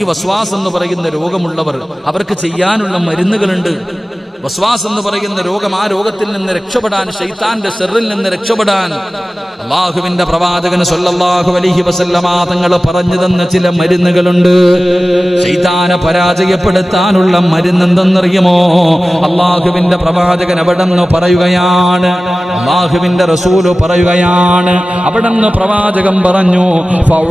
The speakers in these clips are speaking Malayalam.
ഈ വസ്വാസ് എന്ന് പറയുന്ന രോഗമുള്ളവർ അവർക്ക് ചെയ്യാനുള്ള മരുന്നുകളുണ്ട്. വസ്വാസ് എന്ന് പറയുന്ന രോഗം ആ രോഗത്തിൽ നിന്ന് രക്ഷപ്പെടാൻ ഷെയ്ത്താന്റെ ഷെറിൽ നിന്ന് രക്ഷപ്പെടാൻ അള്ളാഹുവിന്റെ പ്രവാചകൻ സൊല്ലാഹു അലൈഹി വസല്ലമ തങ്ങൾ പറഞ്ഞു തന്ന ചില മരുന്നുകളുണ്ട്. ഷെയ്ത്താനെ പരാജയപ്പെടുത്താനുള്ള മരുന്ന് എന്തെന്നറിയുമോ? അള്ളാഹുവിന്റെ പ്രവാചകൻ അവിടെ നിന്ന് പറയുകയാണ്. അള്ളാഹുവിന്റെ റസൂൽ പറയുകയാണ്. അവിടെ നിന്ന് പ്രവാചകം പറഞ്ഞു ഫമാ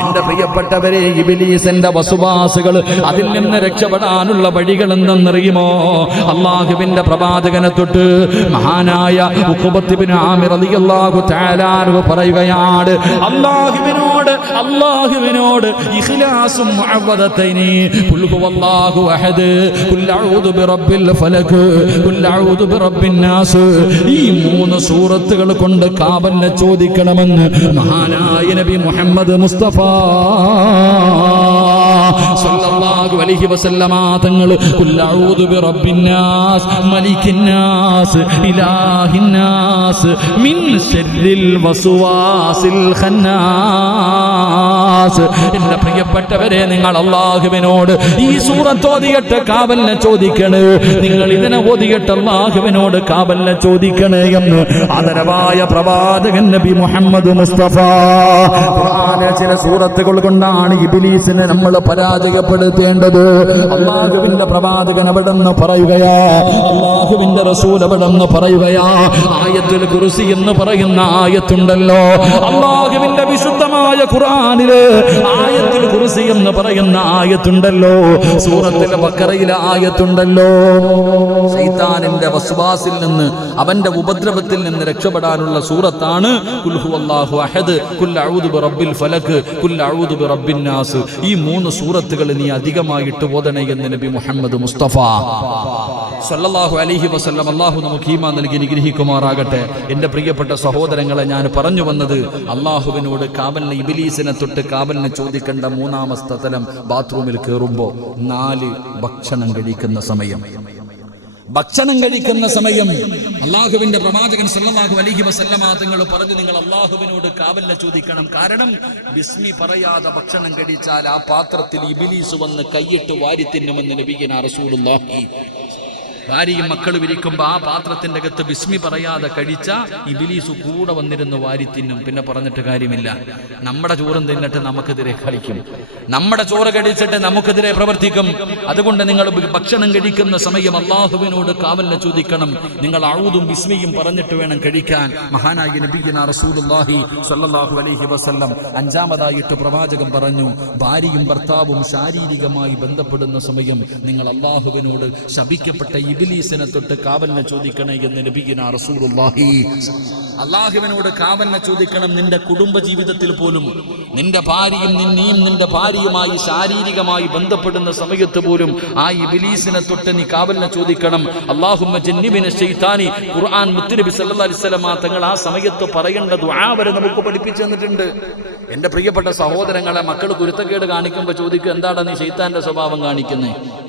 എന്റെ പ്രിയപ്പെട്ടവരെ ഇബിലീസിന്റെ വസുവാസുകൾ അതിൽ നിന്ന് രക്ഷപ്പെടാനുള്ള വഴികൾ എന്തെന്നറിയുമോ അള്ളാഹുവിന്റെ പ്രവാചകനെ തൊട്ട് മഹാനായ പറയുകയാണ് അള്ളാഹുവിനോട് അള്ളാഹുവിനോട് ഇഖ്ലാസും മുഅവ്വദത്തൈനി ഖുൽ അഹദ് ഖുൽ ബിറബ്ബിൽ ഫലക് ഖുൽ അഊദു നാസ്. ഈ മൂന്ന് സൂറത്തുകൾ കൊണ്ട് കാവലിനെ ചോദിക്കണമെന്ന് മഹാനായ നബി മുഹമ്മദ് മുസ്തഫ സല്ലല്ലാഹു അലൈഹി വസല്ലമ തങ്ങൾ ഖുൽ അഊദു ബിറബ്ബിൻ നാസ് മലിക്കിൻ നാസ് ഇലാഹിൻ നാസ് മിൻ ശർരിൽ വസ്വാസിൽ ഖന്നാസ്. എന്റെ പ്രിയപ്പെട്ടവരെ നിങ്ങൾ അള്ളാഹുവിനോട് ഈ സൂറത്ത് ഓതിയിട്ട് കാവലിനെ ചോദിക്കണേ. നിങ്ങൾ ഇതിനെ ഓതിയിട്ട് അള്ളാഹുവിനോട് കാവലിനെ ചോദിക്കണേ എന്ന് ആദരവായ പ്രവാചകൻ നബി മുഹമ്മദ് മുസ്തഫ. ചില സൂറത്തുകൾ കൊണ്ടാണ് ഇബിലീസിനെ നമ്മൾ പരാജയപ്പെടുത്തേണ്ടത്. അള്ളാഹുവിന്റെ പ്രവാചകൻ അവിടെ നിന്ന് പറയുകയാ. അള്ളാഹുവിന്റെ റസൂൽ അവിടെ നിന്ന് പറയുകയാ. ആയത്തിൽ കുറിസി എന്ന് പറയുന്ന ആയത്തുണ്ടല്ലോ. അള്ളാഹുവിന്റെ വിശുദ്ധമായ ഖുറാനിൽ ആയത്തിൽ കുറിസി എന്ന് പറയുന്ന ആയത്തുണ്ടല്ലോ. സൂറത്തിലെ ബക്കറയിലെ ആയത്തുണ്ടല്ലോ. സൈത്താനിന്റെ വസ്വാസിൽ നിന്ന് അവന്റെ ഉപദ്രവത്തിൽ നിന്ന് രക്ഷപ്പെടാനുള്ള സൂറത്താണ് അഹദ് കുൽ അഊദു ബിറബ്ബിൽ ഫലക് കുൽ ബി നാസ് ഈ മൂന്ന് സൂറത്തുകൾ നീ അധികമായിട്ട് ഓതണേ എന്ന് നബി മുഹമ്മദ് മുസ്തഫ. സല്ലല്ലാഹു അലൈഹി വസല്ലം അള്ളാഹു നമുക്ക് ഈമാൻ നൽകി നിഗ്രഹിക്കുമാറാകട്ടെ എന്റെ പ്രിയപ്പെട്ട സഹോദരങ്ങളെ ഞാൻ പറഞ്ഞു വന്നത് അള്ളാഹുവിനോട് കാവലിനെ ഇബിലീസിനെ തൊട്ട് കാവലിനെ ചോദിക്കേണ്ട മൂന്നാമത്തെ ബാത്റൂമിൽ കയറുമ്പോൾ നാല് ഭക്ഷണം കഴിക്കുന്ന സമയം. ഭക്ഷണം കഴിക്കുന്ന സമയം അള്ളാഹുവിന്റെ പ്രവാചകൻ സല്ലാഹു അലൈഹി വസല്ലമ തങ്ങൾ പറഞ്ഞു നിങ്ങൾ അള്ളാഹുവിനോട് കാവല്ല ചോദിക്കണം. കാരണം ബിസ്മി പറയാതെ ഭക്ഷണം കഴിച്ചാൽ ആ പാത്രത്തിൽ ഇബിലീസ് വന്ന് കൈയിട്ട് വാരി തിന്നുമെന്ന് ലഭിക്കുന്ന റസൂലുള്ളാഹി ഭാര്യയും മക്കളും ഇരിക്കുമ്പോ ആ പാത്രത്തിന്റെ അകത്ത് ബിസ്മി പറയാതെ കഴിച്ച ഇബിലീസ് കൂടെ വന്നിരുന്ന് വാരി തിന്നും. പിന്നെ പറഞ്ഞിട്ട് കാര്യമില്ല. നമ്മുടെ ചോറും തിന്നിട്ട് നമുക്കെതിരെ കളിക്കും. നമ്മുടെ ചോറ് കടിച്ചിട്ട് നമുക്കെതിരെ പ്രവർത്തിക്കും. അതുകൊണ്ട് നിങ്ങൾ ഭക്ഷണം കഴിക്കുന്ന സമയം അള്ളാഹുവിനോട് കാവലിനെ ചോദിക്കണം. നിങ്ങൾ അഴുതും ബിസ്മിയും പറഞ്ഞിട്ട് വേണം കഴിക്കാൻ. മഹാനായ അലൈഹി വസല്ലം അഞ്ചാമതായിട്ട് പ്രവാചകൻ പറഞ്ഞു ഭാര്യയും ഭർത്താവും ശാരീരികമായി ബന്ധപ്പെടുന്ന സമയം നിങ്ങൾ അള്ളാഹുവിനോട് ശപിക്കപ്പെട്ട ഇബിലീസിനെ തൊട്ട് കാവലിനെ ചോദിക്കണേ എന്ന് നബിയന റസൂലുള്ളാഹി. അള്ളാഹുവിനോട് കാവലിനെ ചോദിക്കണം നിന്റെ കുടുംബ ജീവിതത്തിൽ പോലും. നിന്റെ ഭാര്യയും നിന്നെയും നിന്റെ ഭാര്യയുമായി ശാരീരികമായി ബന്ധപ്പെടുന്ന സമയത്ത് പോലും ആ ഇബിലീസിനെ തൊട്ട് നീ കാവലിനെ ചോദിക്കണം. അള്ളാഹുമ്മ ജന്നിബിനെ ഷെയ്ത്താനി ഖുർആൻ മുത്തുനബി സല്ലല്ലാഹു അലൈഹി വസല്ലമ തങ്ങൾ ആ സമയത്ത് പറയേണ്ട ദുആ വരെ നമുക്ക് പഠിപ്പിച്ചു തന്നിട്ടുണ്ട്. എന്റെ പ്രിയപ്പെട്ട സഹോദരങ്ങളെ മക്കൾ കുരുത്തക്കേട് കാണിക്കുമ്പോൾ ചോദിക്കും എന്താണ് നീ ഷെയ്ത്താന്റെ സ്വഭാവം കാണിക്കുന്നത്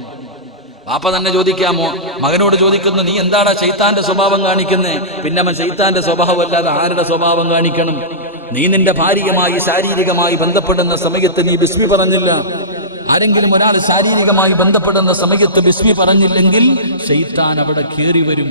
പാപ്പ തന്നെ ചോദിക്കാമോ? മകനോട് ചോദിക്കുന്നു നീ എന്താടാ ചൈത്താന്റെ സ്വഭാവം കാണിക്കുന്നേ? പിന്നെ അവൻ ചൈത്താന്റെ സ്വഭാവം അല്ലാതെ ആരുടെ സ്വഭാവം കാണിക്കണം? നീ നിന്റെ ഭാര്യയുമായി ശാരീരികമായി ബന്ധപ്പെടുന്ന സമയത്ത് നീ ബിസ്മി പറഞ്ഞില്ല? ആരെങ്കിലും ഒരാൾ ശാരീരികമായി ബന്ധപ്പെടുന്ന സമയത്ത് ബിസ്മി പറഞ്ഞില്ലെങ്കിൽ ചൈത്താൻ അവിടെ കയറി വരും.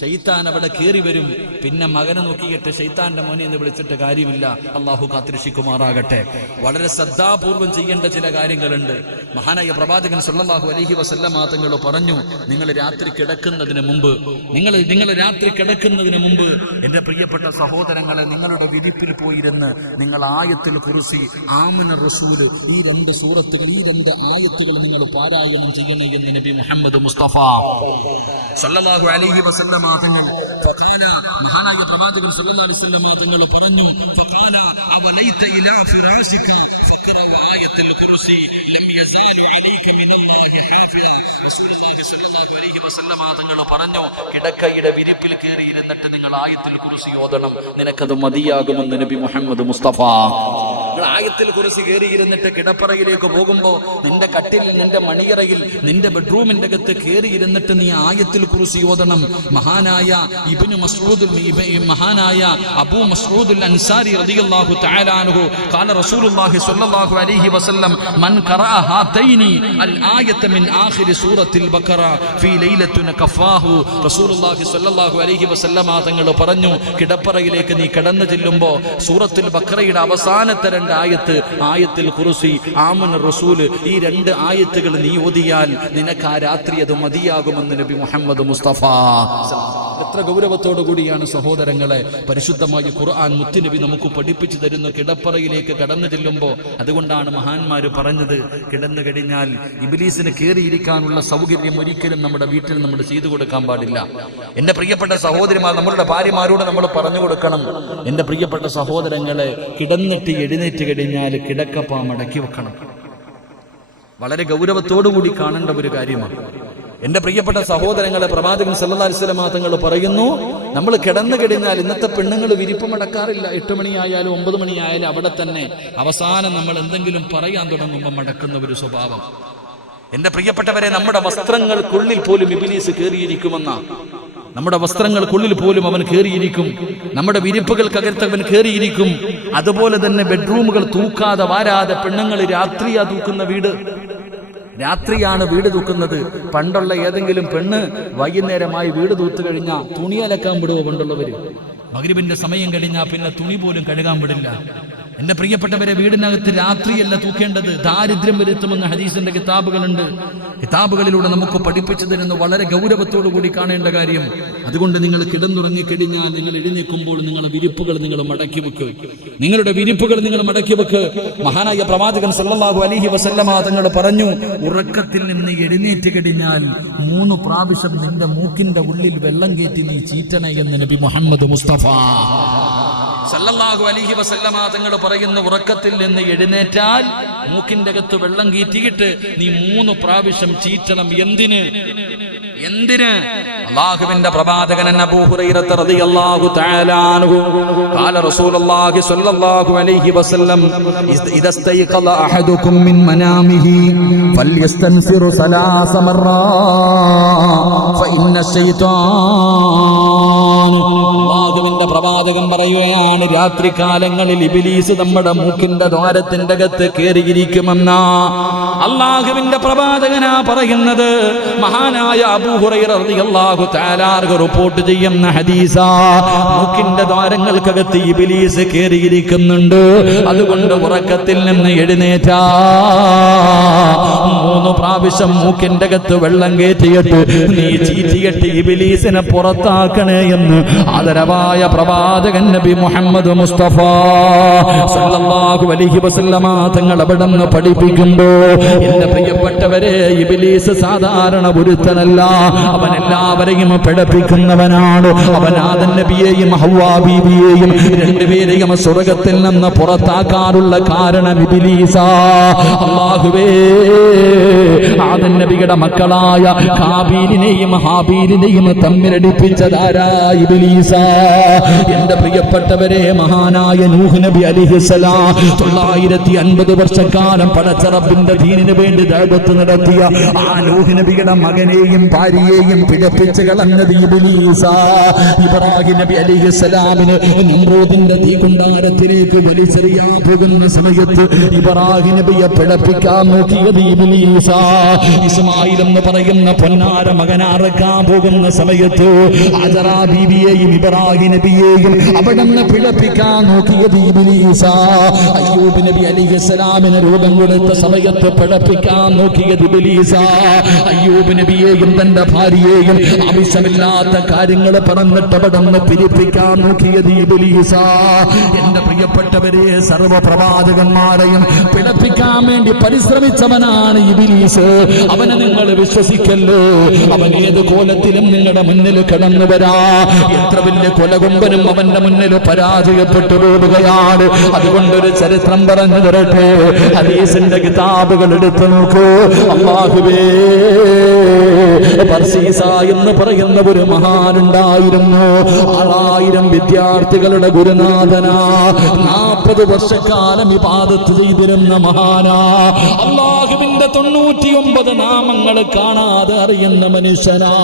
ഷെയ്ത്താൻ അവിടെ കയറി വരും. പിന്നെ മകനെ നോക്കിയിട്ട് ഷെയ്ത്താന്റെ മോനെ എന്ന് വിളിച്ചിട്ട് കാര്യമില്ല. അള്ളാഹു കാത്തിരക്ഷിക്കുമാറാകട്ടെ. വളരെ ശ്രദ്ധാപൂർവം ചെയ്യേണ്ട ചില കാര്യങ്ങളുണ്ട്. മഹാനായ പ്രവാചകൻ സല്ലല്ലാഹു അലഹി വസല്ലമ തങ്ങൾ പറഞ്ഞു നിങ്ങൾ രാത്രി കിടക്കുന്നതിന് മുമ്പ് നിങ്ങൾ നിങ്ങൾ രാത്രി കിടക്കുന്നതിന് മുമ്പ് എന്റെ പ്രിയപ്പെട്ട സഹോദരങ്ങളെ നിങ്ങളുടെ വിരിപ്പിൽ പോയിരുന്ന് നിങ്ങൾ ആയത്തിൽ കുറിസി ആമന റസൂൽ ഈ രണ്ട് സൂറത്തുകൾ ഈ രണ്ട് ആയത്തുകൾ നിങ്ങൾ പാരായണം ചെയ്യണേ എന്ന് നബി മുഹമ്മദ് മുസ്തഫ സല്ലല്ലാഹു അലൈഹി വസല്ലമ തങ്ങൾ ഫഖാല മഹാനായ പ്രവാചകൻ സല്ലല്ലാഹു അലൈഹി വസല്ലം തങ്ങൾ പറഞ്ഞു ഫഖാല അവലൈത ഇലാ ഫിറാശിക ഫഖറ ആയത്തുൽ കുർസി ലം യസാലു അലൈക മിനല്ലാഹി ഹാഫിള റസൂലുള്ളാഹി സല്ലല്ലാഹു അലൈഹി വസല്ലമ തങ്ങൾ പറഞ്ഞു കിടക്കയുടെ വിരിപ്പിൽ കയറി ഇരുന്നിട്ട് നിങ്ങൾ ആയത്തുൽ കുറിച്ച് ഓതണം. നിനക്കത് മതിയാകുമെന്ന് നബി മുഹമ്മദ് മുസ്തഫ. ആയത്തിൽ കുറിച്ച് കയറിയിരുന്നിട്ട് കിടപ്പറയിലേക്ക് പോകുമ്പോ നിന്റെ കട്ടിലിൽ നിന്റെ മണിയറയിൽ നിന്റെ ബെഡ്റൂമിന്റെ അകത്ത് കയറിയിരുന്നിട്ട് നീ ആയത്തിൽ കുറിച്ച് ഓതണം മഹാനായ ഇബിന് മസ്റൂദുൽ മഹാനായ അബു മസ്റൂദുൽ അൻസാരി റളിയല്ലാഹു തആലാഹു ഖാല റസൂലുള്ളാഹി സ്വല്ലല്ലാഹു അലൈഹി വസല്ലം മൻ ഖറഅ ഹാതൈനി അൽ ആയത മിൻ ആഖിരി സൂറത്തിൽ ബഖറ ഫീ ലൈലത്തുന കഫാഹു റസൂലുള്ളാഹി സ്വല്ലല്ലാഹു അലൈഹി വസല്ലമ തങ്ങൾ പറഞ്ഞു കിടപ്പറയിലേക്ക് നീ കടന്നു ചെല്ലുമ്പോൾ സൂറത്തുൽ ബഖറയുടെ അവസാനത്തെ രണ്ട് ആയ ആയത്ത് ആയത്തിൽ കുറുസി ആമൻ റസൂൽ ഈ രണ്ട് ആയത്തുകൾ നീ ഓതിയാൽ നിനക്ക് ആ രാത്രി അത് മതിയാകുമെന്ന് നബി മുഹമ്മദ് മുസ്തഫ. എത്ര ഗൗരവത്തോടു കൂടിയാണ് സഹോദരങ്ങളെ പരിശുദ്ധമായി ഖുർആൻ മുത്തുനബി നമുക്ക് പഠിപ്പിച്ചു തരുന്ന കിടപ്പറയിലേക്ക് കടന്നു ചെല്ലുമ്പോൾ അതുകൊണ്ടാണ് മഹാന്മാർ പറഞ്ഞത് കിടന്നു കഴിഞ്ഞാൽ ഇബിലീസിന് കയറിയിരിക്കാനുള്ള സൗകര്യം ഒരിക്കലും നമ്മുടെ വീട്ടിൽ നമ്മൾ ചെയ്തു കൊടുക്കാൻ പാടില്ല. എന്റെ പ്രിയപ്പെട്ട സഹോദരിമാർ നമ്മളുടെ ഭാര്യമാരോട് നമ്മൾ പറഞ്ഞു കൊടുക്കണം. എന്റെ പ്രിയപ്പെട്ട സഹോദരങ്ങളെ കിടന്നിട്ട് എഴുന്നേറ്റ് കിടക്കപ്പ മടക്കി വെക്കണം. വളരെ ഗൗരവത്തോടുകൂടി കാണേണ്ട ഒരു കാര്യമാണ്. എന്റെ പ്രിയപ്പെട്ട സഹോദരങ്ങളെ പ്രവാചകൻ സല്ലല്ലാഹു അലൈഹി വസല്ലം തങ്ങൾ പറയുന്നു നമ്മൾ കിടന്നു കഴിഞ്ഞാൽ ഇന്നത്തെ പെണ്ണുങ്ങൾ വിരിപ്പ് മടക്കാറില്ല എട്ട് മണിയായാലും ഒമ്പത് മണിയായാലും അവിടെ തന്നെ അവസാനം നമ്മൾ എന്തെങ്കിലും പറയാൻ തുടങ്ങുമ്പോൾ മടക്കുന്ന ഒരു സ്വഭാവം. എന്റെ പ്രിയപ്പെട്ടവരെ നമ്മുടെ വസ്ത്രങ്ങൾക്കുള്ളിൽ പോലും ഇബിലീസ് കയറിയിരിക്കുമെന്ന നമ്മുടെ വസ്ത്രങ്ങൾക്കുള്ളിൽ പോലും അവൻ കയറിയിരിക്കും നമ്മുടെ വിരിപ്പുകൾക്കകത്ത് അവൻ കയറിയിരിക്കും അതുപോലെ തന്നെ ബെഡ്റൂമുകൾ തൂക്കാതെ വാരാതെ പെണ്ണുങ്ങൾ രാത്രിയാ തൂക്കുന്ന വീട്. രാത്രിയാണ് വീട് തൂക്കുന്നത്. പണ്ടുള്ള ഏതെങ്കിലും പെണ്ണ് വൈകുന്നേരമായി വീട് തൂത്തു കഴിഞ്ഞാൽ തുണി അലക്കാൻ വിടുവോ പണ്ടുള്ളവര്? മകരിബിന്റെ സമയം കഴിഞ്ഞാൽ പിന്നെ തുണി പോലും കഴുകാൻ വിടില്ല. എന്റെ പ്രിയപ്പെട്ടവരെ വീടിനകത്ത് രാത്രിയല്ല തൂക്കേണ്ടത്. ദാരിദ്ര്യം വരുത്തുമെന്ന ഹദീസിന്റെ കിതാബുകളുണ്ട്. കിതാബുകളിലൂടെ നമുക്ക് പഠിപ്പിച്ചു തരുന്ന വളരെ ഗൗരവത്തോടു കൂടി കാണേണ്ട കാര്യം അതുകൊണ്ട് നിങ്ങൾ കിടന്നുറങ്ങി കഴിഞ്ഞാൽ നിങ്ങൾ എഴുന്നേൽക്കുമ്പോൾ നിങ്ങളുടെ വിരിപ്പുകൾ നിങ്ങൾ മടക്കി വെക്ക്. നിങ്ങളുടെ വിരിപ്പുകൾ നിങ്ങൾ മടക്കി വെക്ക്. മഹാനായ പ്രവാചകൻ സല്ലാഹു അലിഹി വസല്ലമ തങ്ങൾ പറഞ്ഞു ഉറക്കത്തിൽ നിന്ന് എഴുന്നേറ്റ് കഴിഞ്ഞാൽ മൂന്ന് പ്രാവശ്യം നിന്റെ മൂക്കിന്റെ ഉള്ളിൽ വെള്ളം കയറ്റി നീ ചീറ്റണ എന്ന് നബി മുഹമ്മദ് മുസ്തഫ. സല്ലല്ലാഹു അലൈഹി വസല്ലമ തങ്ങൾ പറയുന്ന ഉറക്കത്തിൽ നിന്ന് എഴുന്നേറ്റാൽ മൂക്കിന്റെ അകത്ത് വെള്ളം കീറ്റിയിട്ട് നീ മൂന്ന് പ്രാവശ്യം ചീറ്റണം എന്തിന് എന്തിന് അള്ളാഹുവിന്റെ പ്രവാചകൻ അബൂ ഹുറൈറ റളിയല്ലാഹു തആല അൻഹു قال رسول الله صلى الله عليه وسلم اذا استيقظ احدكم من منامه فليستنفر ثلاث مرات فان الشيطان അള്ളാഹുവിന്റെ പ്രവാചകൻ പറയുകയാണ് രാത്രി കാലങ്ങളിൽ ഇബിലീസ് നമ്മുടെ മൂക്കിന്റെ ദ്വാരത്തിന്റെ അകത്ത് കയറിയിരിക്കുമെന്ന. അള്ളാഹുവിന്റെ പ്രവാചകനാ പറയുന്നത് മഹാനായ അബൂഹുറൈറിയാഹു റിപ്പോർട്ട് ചെയ്യുന്ന ഹദീസ മൂക്കിന്റെ ദ്വാരങ്ങൾക്കകത്ത് ഇബിലീസ് കയറിയിരിക്കുന്നുണ്ട്. അതുകൊണ്ട് ഉറക്കത്തിൽ നിന്ന് എഴുന്നേറ്റ. മൂന്ന് പ്രാവശ്യം മൂക്കിന്റെ അകത്ത് വെള്ളം കയറ്റിയിട്ട് നീ ചീറ്റിയിട്ട് ഇബിലീസിനെ പുറത്താക്കണേ എന്ന് ആദരവായ പ്രവാചകൻ നബി മുഹമ്മദ് മുസ്തഫ സല്ലല്ലാഹു അലൈഹി വസല്ലമ തങ്ങൾ അവിടെ നിന്ന് എന്റെ പ്രിയപ്പെട്ടവരെ ഇബിലീസ് സാധാരണ ഒരുത്തനല്ല. അവൻ എല്ലാവരെയും പഠിപ്പിക്കുന്നവനാണ്. അവൻ ആദൻ നബിയെയും ഹവ്വാ ബീബിയെയും രണ്ടുപേരെയും സ്വർഗത്തിൽ നിന്ന് പുറത്താക്കാനുള്ള കാരണം ഇബിലീസ. അല്ലാഹുവേ ആദൻ നബിയുടെ മക്കളായ കാബീലിനെയും ഹാബീലിനെയും തമ്മിലടിപ്പിച്ചതാരാ ഇബിലീസ? എന്റെ പ്രിയപ്പെട്ടവരെ മഹാനായ നൂഹ് നബി അലിഹിസലാം തൊള്ളായിരത്തി അൻപത് വർഷക്കാലം പടച്ചറബിന്റെ ദീനിന് വേണ്ടി ദൈവത്ത് നടത്തിയ ആ നൂഹ് നബിയുടെ മകനെയും ഭാര്യയെയും പിഴപ്പിച്ച് കളഞ്ഞത് ഇബ്രാഹിം നബി അലിഹിസലാമിന് നമ്രൂദിന്റെ തീകുണ്ടാരത്തിലേക്ക് വലിച്ചെറിയാൻ പോകുന്ന സമയത്ത് ഇബ്രാഹിം നബിയെ പിഴപ്പിക്കാൻ നോക്കിയത് ഇബിലീസ ഇസ്മായിൽ എന്ന് പറയുന്ന പൊന്നാര മകനാറക്കാൻ പോകുന്ന സമയത്ത് അജറാ ബീവിയെയും ഇബ്രാഹിം നബിയെയും അവിടെ നിന്ന് പിഴപ്പിക്കാൻ നോക്കിയത് ഇബിലീസ. അയ്യൂബ് നബി അലിഹസലാമിന് രൂപം കൊടുത്ത സമയത്ത് പിഴപ്പിക്കാൻ നോക്കിയത് ഇബിലീസ. അയ്യൂബ് നബിയെയും തന്റെ ഭാര്യയെയും ആവശ്യമില്ലാത്ത കാര്യങ്ങൾ പറഞ്ഞിട്ട് അവിടെ നിന്ന് പിരിപ്പിക്കാൻ നോക്കിയത് ഇബിലീസ. എന്റെ പ്രിയപ്പെട്ടവരെ സർവ പ്രവാചകന്മാരെയും പിഴപ്പിക്കാൻ വേണ്ടി പരിശ്രമിച്ചവനാണ് ഇബിലീസ്. അവനെ നിങ്ങൾ വിശ്വസിക്കല്ലോ? അവൻ ഏത് കോലത്തിലും നിങ്ങളുടെ മുന്നിൽ കടന്നു വരാ. എത്ര വലിയ കൊലകൊമ്പനും അവന്റെ മുന്നിൽ പരാജയപ്പെട്ടു പോവുകയാണ്. അതുകൊണ്ടൊരു ചരിത്രം പറഞ്ഞു തരട്ടെ. ഹദീസിന്റെ കിതാബുകൾ എടുത്തു നോക്കൂ. അള്ളാഹുവേ ബർസീസ എന്ന് പറയുന്ന ഒരു മഹാനുണ്ടായിരുന്നു. ആറായിരം വിദ്യാർത്ഥികളുടെ ഗുരുനാഥനാ നാൽപ്പത് വർഷക്കാലം ഇബാദത്ത് ചെയ്തിരുന്ന മഹാനാ. അള്ളാഹുവിന്റെ തൊണ്ണൂറ്റിയൊമ്പത് നാമങ്ങൾ കാണാതെ അറിയുന്ന മനുഷ്യനാ.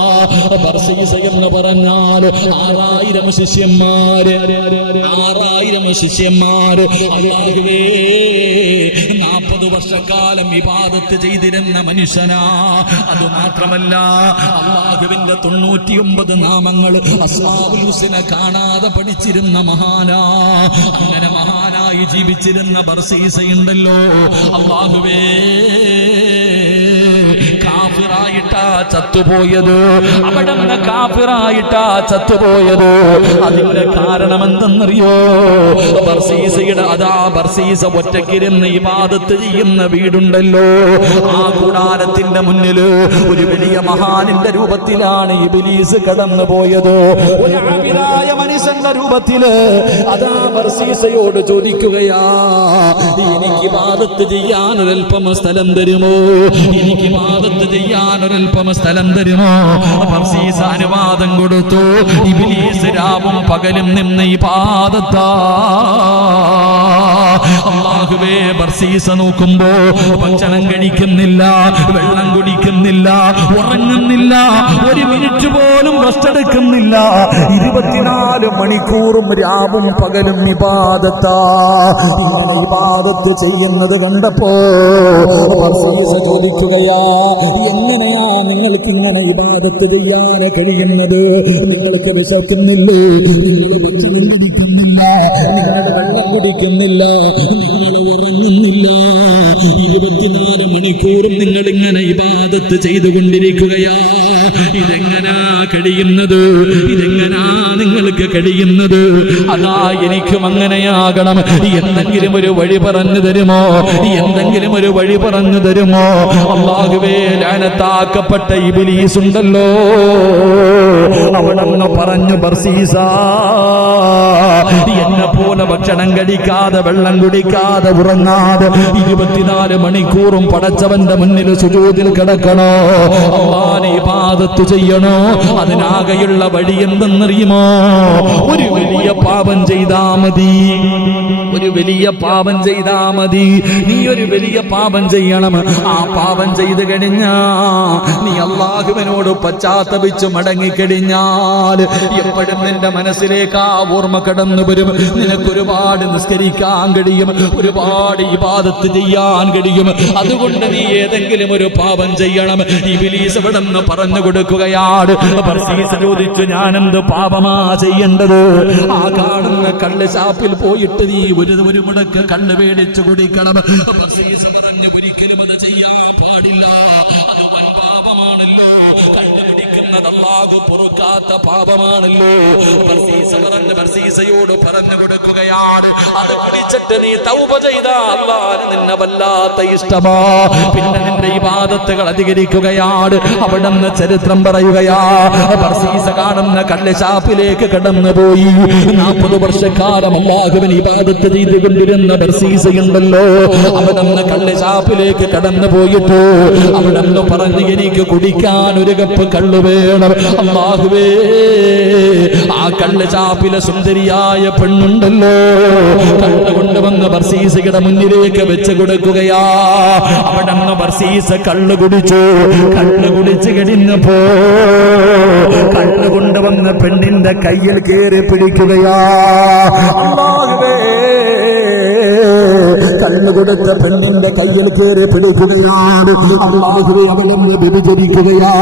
എന്ന് പറഞ്ഞാൽ ആറായിരം ശിഷ്യന്മാര്. ആറായിരം ശിഷ്യന്മാര്. നാപ്പത് നാൽപ്പത് വർഷക്കാലം വിവാദത്ത് ചെയ്തിരുന്ന മനുഷ്യനാ. അത് മാത്രമല്ല അള്ളാഹുവിന്റെ തൊണ്ണൂറ്റിയൊമ്പത് നാമങ്ങൾ അസ്മാവുൽ ഹുസ്നെ കാണാതെ പഠിച്ചിരുന്ന മഹാനാ. അങ്ങനെ മഹാനായി ജീവിച്ചിരുന്ന ബർസീസയുണ്ടല്ലോ. അള്ളാഹുവേ കാഫിറായിട്ടാ ചത്തുപോയത്. അവിടെ നിന്ന് കാഫിറായിട്ടാ ചത്തുപോയത്. അതിന്റെ കാരണം എന്തെന്നറിയോ ബർസീസയുടെ അതാ ബർസീസ ഒറ്റക്കിരുന്ന് ഇബാദത്ത് ചെയ്യുന്ന വീടുണ്ടല്ലോ. ആ കൂടാരത്തിന്റെ മുന്നിൽ ഒരു വലിയ മഹാനിന്റെ രൂപത്തിലാണ് ഈ ബിലീസ് കടന്നു പോയത് മനുഷ്യന്റെ രൂപത്തിൽ അതാ ബർസീസയോട് ചോദിക്കുകയാ എനിക്ക് വാദത്ത് ചെയ്യാൻ ഒരൽപ്പം സ്ഥലം തരുമോ? എനിക്ക് വാദത്ത് ചെയ്യാൻ ഒരൽപ്പം സ്ഥലം തരുമോ? അനുവാദം കൊടുത്തു. ഇബിലീസ് രാവും പകലും നിന്ന് ഈ പാദത്താ അള്ളാഹുവേ ബർസീസ നോക്കുമ്പോ ഭക്ഷണം കഴിക്കുന്നില്ല വെള്ളം കുടിക്കുന്നില്ല ഉറങ്ങുന്നില്ല ഒരു മിനിറ്റ് പോലും റെസ്റ്റ് എടുക്കുന്നില്ല. ഇരുപത്തിനാല് മണിക്കൂറും രാവും പകലും ഇബാദത്താ. ഇബാദത്ത് ചെയ്യുന്നത് കണ്ടപ്പോ ചോദിക്കുകയാ എങ്ങനെയാ നിങ്ങൾക്ക് ഇങ്ങനെ ഇബാദത്ത് ചെയ്യാൻ കഴിയുന്നത്? നിങ്ങൾക്ക് വിശക്കുന്നില്ലേ? ഭക്ഷണം നിങ്ങളുടെ വെള്ളം കുടിക്കുന്നില്ല നിങ്ങൾ ഉറങ്ങുന്നില്ല. മണിക്കൂറും നിങ്ങൾ ഇങ്ങനെ ഇബാദത്ത് ചെയ്തുകൊണ്ടിരിക്കുകയാ. ഇതെങ്ങനാ കഴിയുന്നത്? ഇതെങ്ങനാ നിങ്ങൾക്ക് കഴിയുന്നത് അതാ എനിക്കും അങ്ങനെയാകണം. എന്തെങ്കിലും ഒരു വഴി പറഞ്ഞു തരുമോ? എന്തെങ്കിലും ഒരു വഴി പറഞ്ഞു തരുമോ? അള്ളാഹുവേ ലാനത്താക്കപ്പെട്ട ഇബിലീസ് ഉണ്ടല്ലോ അവിടെ പറഞ്ഞു ബർസീസ എന്നെ പോലെ ഭക്ഷണം കഴിക്കാതെ വെള്ളം കുടിക്കാതെ ഉറങ്ങാതെ ഇരുപത്തിനാല് മണിക്കൂറും പടച്ചവന്റെ മുന്നിൽ സുജൂതിൽ കിടക്കണോ? അള്ളാനെ പാദത്ത് ചെയ്യണോ? അതിനാകെയുള്ള വഴി എന്തെന്നറിയുമോ? ഒരു വലിയ പാപം ചെയ്താ മതി. ഒരു വലിയ പാപം ചെയ്താ മതി. നീ ഒരു വലിയ പാപം ചെയ്യണം. ആ പാപം ചെയ്ത് കഴിഞ്ഞാ നീ അള്ളാഹുവിനോട് പശ്ചാത്തപിച്ച് മടങ്ങിക്കഴിഞ്ഞാൽ എപ്പോഴും നിന്റെ മനസ്സിലേക്ക് ആ ഓർമ്മ കടന്നു വരും. നിനക്ക് ഒരുപാട് നിസ്കരിക്കാൻ കഴിയും. ഒരുപാട് ഇബാദത്ത് ചെയ്യാൻ കഴിയും. അതുകൊണ്ട് നീ ഏതെങ്കിലും ഒരു പാപം ചെയ്യണം. ഈ ബിലീസ് ഇവിടെ നിന്ന് പറഞ്ഞു കൊടുക്കുകയാണ്. ചോദിച്ചു ഞാനെന്ത് പാപമാ ചെയ്യേണ്ടത്? ആ കാണുന്ന കള്ള് ഷാപ്പിൽ പോയിട്ട് നീ ഒരു ഒരു മുടക്ക് കള്ള് മേടിച്ചു കുടിക്കണം. ഒരിക്കലും അത് ചെയ്യാൻ അല്ലാഹു പൊറുക്കാത്ത പാപമാണല്ലോ. ബർസീസ പറഞ്ഞ കൊടുക്കുകയാണ്. അത് പിടിച്ചിട്ട് നീ തൗപ ചെയ്ത അല്ലാഹ് നിന്നെ വല്ലാത്ത ഇഷ്ടമാ. പിന്നെ നിന്റെ ഇബാദത്തുകൾ അധികരിക്കുകയാണ്. അവിടെ നിന്ന് ചരിത്രം പറയുകയാ. ബർസീസ കാണുന്ന കടന്നു പോയി നാൽപ്പത് വർഷക്കാലം അള്ളാഹുവിന് ഇബാദത്ത് ചെയ്തുകൊണ്ടിരുന്ന ബർസീസയുണ്ടല്ലോ അവിടെ നിന്ന് കള്ള് ഷാപ്പിലേക്ക് കടന്നു പോയിട്ടോ നിന്ന് പറഞ്ഞു എനിക്ക് കുടിക്കാൻ ഒരു കപ്പ് കള്ളു വേണം. അള്ളാഹുവേ ആ കണ്ണ് ചാപ്പിലെ സുന്ദരിയായ പെണ്ണുണ്ടല്ലോ. കണ്ണ് കൊണ്ടുവന്ന് ബർസീസയുടെ മുന്നിലേക്ക് വെച്ച് കൊടുക്കുകയാ. അവിടെ നിന്ന് ബർസീസ കള്ള് കുടിച്ചു. കള്ള് കുടിച്ച് കഴിഞ്ഞപ്പോ കള്ള് കൊണ്ടുവന്ന് പെണ്ണിന്റെ കയ്യിൽ കയറി പിടിക്കുകയാ. അല്ലാഹുവേ കണ്ണു കൊടുത്ത പെണ്ണിന്റെ കയ്യിൽ കയറി പിടിക്കുകയാണ്. അള്ളാഹുവെ അവളെന്ന് വ്യഭിചരിക്കുകയാ.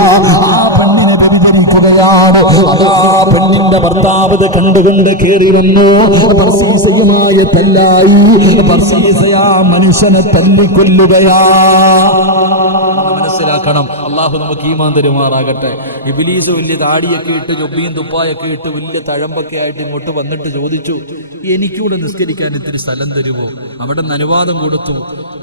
പെണ്ണിനെ അതാ പെണ്ണിന്റെ ഭർത്താവ് കണ്ടു കണ്ടുകൊണ്ട് കയറി വന്നു. ബർസീസയുമായ തല്ലായി. ബർസീസയാ മനുഷ്യനെ തല്ലിക്കൊല്ലുകയാ. മനസ്സിലാക്കണം. അള്ളാഹു നമുക്ക് ഈമാൻ തരുമാറാകട്ടെ. ഇബിലീസ് വലിയ താടിയൊക്കെ ഇട്ട് ജൊബിയും തുപ്പായൊക്കെ ഇട്ട് വലിയ തഴമ്പൊക്കെ ആയിട്ട് ഇങ്ങോട്ട് വന്നിട്ട് ചോദിച്ചു എനിക്കൂടെ നിസ്കരിക്കാൻ ഇത്തിരി സ്ഥലം തരുമോ അവിടെ നിന്ന് അനുവാദം കൊടുത്തു.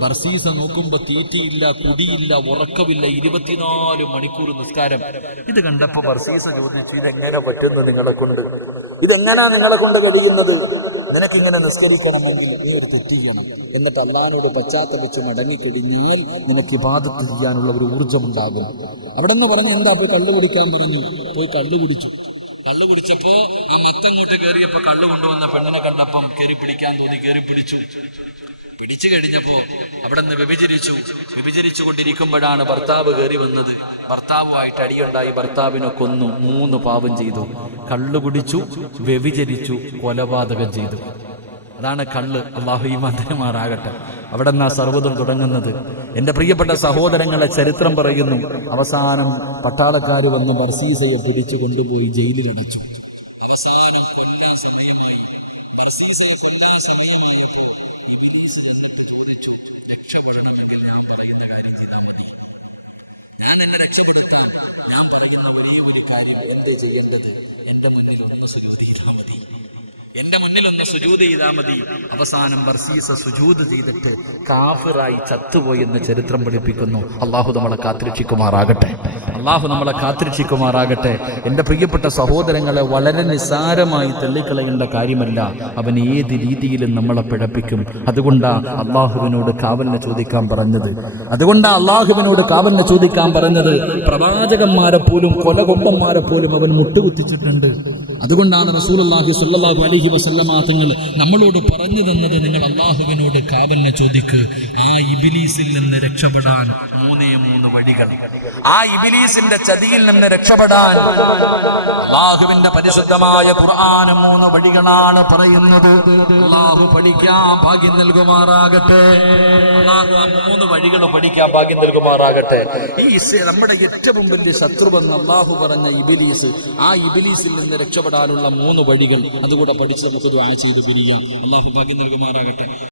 ബർസീസ നോക്കുമ്പോ തീറ്റയില്ല കുടിയില്ല ഉറക്കമില്ല ഇരുപത്തിനാല് മണിക്കൂർ നിസ്കാരം. ഇത് കണ്ടപ്പോ ബർസീസ ചോദിച്ചു ഇതെങ്ങനെ പറ്റുന്നു നിങ്ങളെ കൊണ്ട്? ഇതെങ്ങനാ നിങ്ങളെ കൊണ്ട് കഴിയുന്നത്? നിനക്ക് ഇങ്ങനെ നിസ്കരിക്കണമെങ്കിൽ നീ ഒരു തെറ്റിക്കണം എന്നിട്ട് അള്ളഹാനോട് പശ്ചാത്തപിച്ച് മടങ്ങിക്കൊടുങ്ങിയാൽ നിനക്ക് ഇബാദത്ത് ചെയ്യാനുള്ള ഒരു ഊർജമുണ്ടാകും. അവിടെ നിന്ന് പറഞ്ഞ് എന്താ പോയി കള്ളു കുടിക്കാൻ പറഞ്ഞു? പോയി കള്ളു കുടിച്ചു. കള്ളു കുടിച്ചപ്പോ ആ മത്തങ്ങോട്ട് കയറിയപ്പോ കള്ളു കൊണ്ടുവന്ന പെണ്ണിനെ കണ്ടപ്പം കയറി പിടിക്കാൻ തോന്നി കയറി പിടിച്ചു. പിടിച്ചു കഴിഞ്ഞപ്പോ അവിടെ നിന്ന് വ്യഭിചരിച്ചു. വ്യഭിചരിച്ചു കൊണ്ടിരിക്കുമ്പോഴാണ് ഭർത്താവ് കയറി വന്നത്. ഭർത്താവുമായിട്ട് അടിയുണ്ടായി. ഭർത്താവിനെ കൊന്നു. മൂന്ന് പാപം ചെയ്തു. കള്ളു കുടിച്ചു വ്യഭിചരിച്ചു കൊലപാതകം ചെയ്തു. അതാണ് കള്ള്. അള്ളാഹു ഈ മന്ദനമാറാകട്ടെ അവിടെ നിന്നാ സർവതും തുടങ്ങുന്നത്? എന്റെ പ്രിയപ്പെട്ട സഹോദരങ്ങളെ ചരിത്രം പറയുന്നു. അവസാനം പട്ടാളക്കാർ വന്ന് ബർസീസയെ പിടിച്ചു കൊണ്ടുപോയി ജയിലിൽ ഞാൻ രക്ഷപ്പെടുത്താൻ ഞാൻ പറയുന്ന ഒരേ ഒരു കാര്യം എന്തേ ചെയ്യേണ്ടത് എന്റെ മുന്നിൽ ഒന്ന് സുജൂത് ചെയ്താൽ മതി എന്റെ മുന്നിൽ ഒന്ന് സുജൂത് ചെയ്താൽ മതി അവസാനം ബർസീസ സുജൂത് ചെയ്തിട്ട് കാഫിറായി ചത്തുപോയി എന്ന് ചരിത്രം പഠിപ്പിക്കുന്നു. അള്ളാഹു നമ്മളെ കാത്തിരക്ഷിക്കുമാറാകട്ടെ. അള്ളാഹു നമ്മളെ കാത്തിരക്ഷിക്കുമാറാകട്ടെ. എന്റെ പ്രിയപ്പെട്ട സഹോദരങ്ങളെ വളരെ നിസ്സാരമായി തള്ളിക്കളയേണ്ട കാര്യമല്ല. അവൻ ഏത് രീതിയിലും നമ്മളെ പിഴപ്പിക്കും. അതുകൊണ്ടാ അള്ളാഹുവിനോട് കാവലിനെ ചോദിക്കാൻ പറഞ്ഞത്. അതുകൊണ്ടാ അള്ളാഹുവിനോട് കാവലിനെ ചോദിക്കാൻ പറഞ്ഞത്. പ്രവാചകന്മാരെ പോലും കൊലകൊമ്പന്മാരെ പോലും അവൻ മുട്ടുകുത്തിച്ചിട്ടുണ്ട്. അതുകൊണ്ടാണ് റസൂൽ അള്ളാഹി സല്ലാഹു അലഹി തങ്ങൾ നമ്മളോട് പറഞ്ഞു തന്നത് നിങ്ങൾ അള്ളാഹുവിനോട് കാവലിനെ ചോദിക്കുക ആ ഇബിലീസിൽ നിന്ന് രക്ഷപ്പെടാൻ മൂന്ന് വഴികൾ. ആ ഇബിലീസിന്റെ ചതിയിൽ നിന്ന് രക്ഷപ്പെടാൻ അള്ളാഹുവിന്റെ പരിശുദ്ധമായ ഖുർആൻ മൂന്ന് വഴികളാണ് പറയുന്നത്. അള്ളാഹു പഠിക്കാൻ ഭാഗ്യം നൽകുമാറാകട്ടെ. മൂന്ന് വഴികൾ പഠിക്കാൻ ഭാഗ്യം നൽകുമാറാകട്ടെ. ഈ നമ്മുടെ ഏറ്റവും വലിയ ശത്രുവെന്ന് അള്ളാഹു പറഞ്ഞ ഇബിലീസ് ആ ഇബിലീസിൽ നിന്ന് രക്ഷപ്പെടാനുള്ള മൂന്ന് വഴികൾ അതുകൂടെ പഠിച്ച് നമുക്ക് ദ്വാ ചെയ്ത് പിരിയാം. അള്ളാഹു ഭാഗ്യം നൽകുമാറാകട്ടെ.